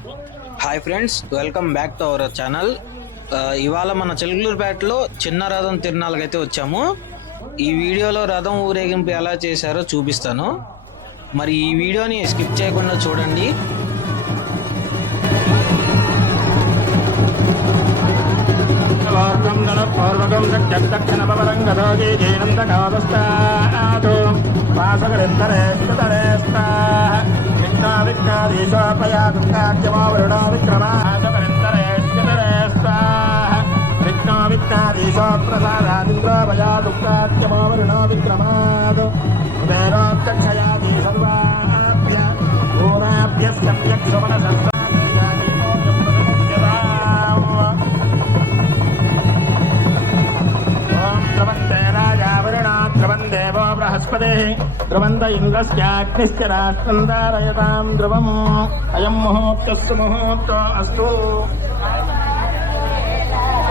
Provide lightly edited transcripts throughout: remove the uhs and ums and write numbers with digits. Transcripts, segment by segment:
Hi friends, welcome back to our channel. ఇవాళ మన చిలకలూరుపేటలో చిన్న రథం తిరునాళ్ళకి అయితే వచ్చాము. ఈ వీడియోలో రథం ఊరేగింపు ఎలా చేశారో చూపిస్తాను. మరి ఈ వీడియోని స్కిప్ చేయకుండా చూడండి. देवो बृहस्पतिः ध्रुवन्त इन्द्रस्याग्निश्च राष्ट्रं धारयतां ध्रुवम् अयं मुहूर्तस्य मुहूर्तो अस्तु।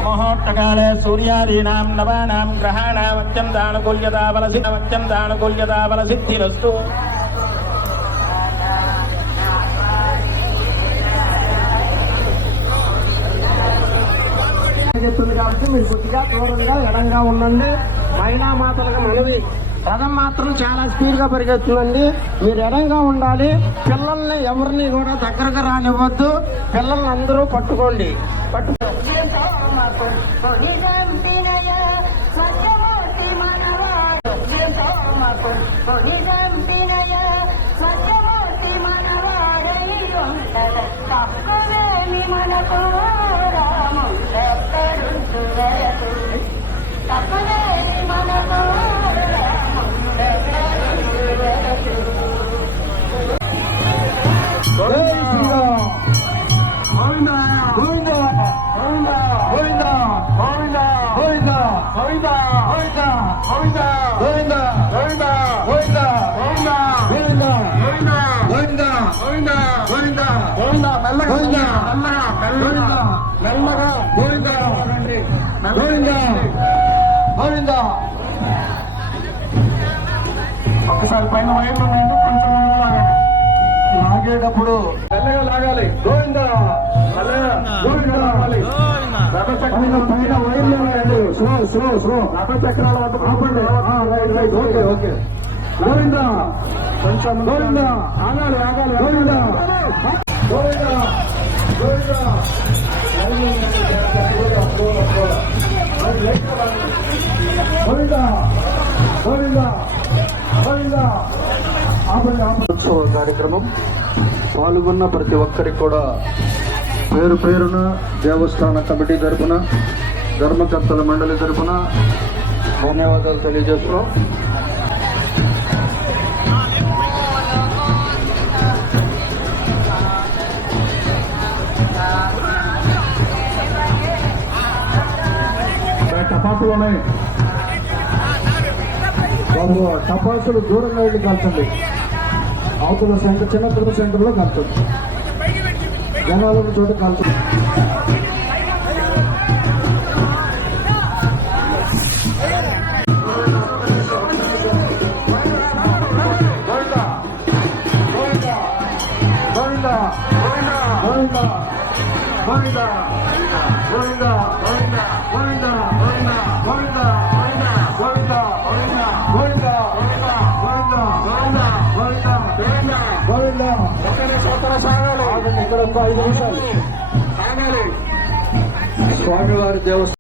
मुहूर्तकाले सूर्यादीनां नवानां ग्रहाणाम् अत्यन्तानुकूल्यताबलसिद्धिरस्तु। చెప్తుంది కాబట్టి మీరు కొద్దిగా దూరంగా ఎడంగా ఉండండి. మహిళా మాతలుగా మనవి, రథం మాత్రం చాలా స్పీడ్ గా పరిగెత్తుందండి. మీరు ఎడంగా ఉండాలి. పిల్లల్ని ఎవరిని కూడా దగ్గరగా రానివ్వద్దు. పిల్లల్ని అందరూ పట్టుకోండి. ఒకసారి పైన వైర్లు ఉన్నాయండి, కొంచెం లాగేటప్పుడు మెల్లగా లాగాలి. గోవిందా రావాలి. పైన వైర్లు ఉన్నాయండి. స్లో రథ చక్రాల వద్ద ఆపండి. Okay okay. గోవిందా కొంచెం గోవిందా ఆగాలి. గోవిందా గోవిందా గోవిందా ఉత్సవ కార్యక్రమం పాల్గొన్న ప్రతి ఒక్కరికి కూడా పేరు పేరున దేవస్థాన కమిటీ తరఫున, ధర్మకర్తల మండలి తరఫున ధన్యవాదాలు తెలియజేస్తున్నాం. టపాసులు ఉన్నాయి బాబు, టపాసులు దూరంగా వెళ్ళి కాల్చండి. అవతల సెంటర్, చిన్న తిరుపతి సెంటర్లో కాల్చండి. జనాలు చోట కాల్చండి. స్వామివారి దేవస్థానం